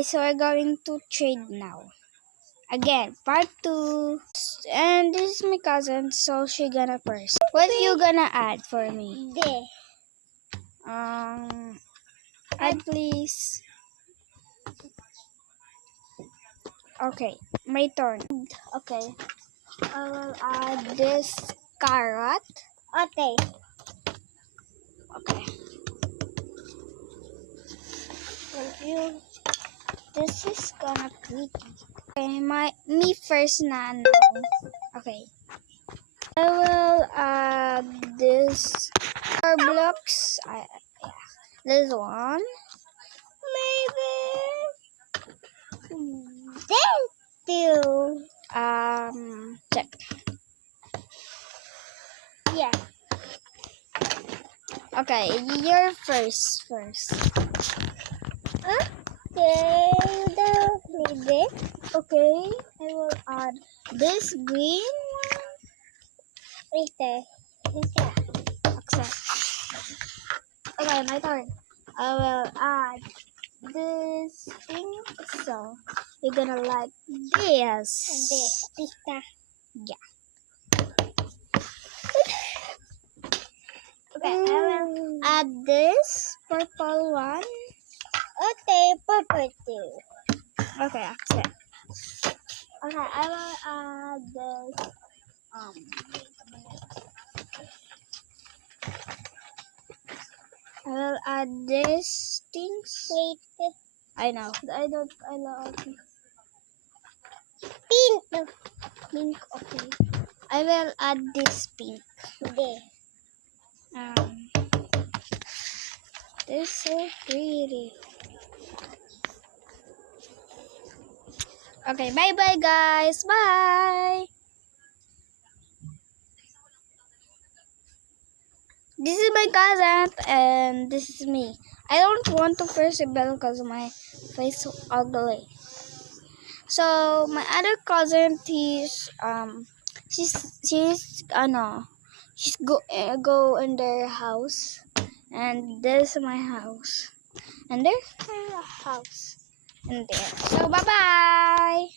guys, so we're going to trade now. Again, part 2. And this is my cousin, so she gonna first. What you gonna add for me? Add please. Okay, my turn. Okay, I will add this carrot. Okay. Okay. Thank you. This is gonna pretty. Okay, me first na now. Okay. I will add this 4 blocks. Yeah. This one. Maybe this too. Check. Yeah. Okay, you're first. Okay, you don't need it. Okay, I will add this green one. Right there. Accept. Okay, my turn. I will add this thing. So you're gonna like this. Pista. Yeah. Okay, I will add this purple one. Okay, purple too. Okay, accept. Okay, I will add this. I will add this things. Wait. I know. I love Pink. pink. Okay. I will add this pink. There. They're so pretty. Okay, bye guys. Bye. This is my cousin and this is me. I don't want to first rebel because my face so ugly. So my other cousin, she's go in their house, and this is my house, and there's her house in there. So bye bye.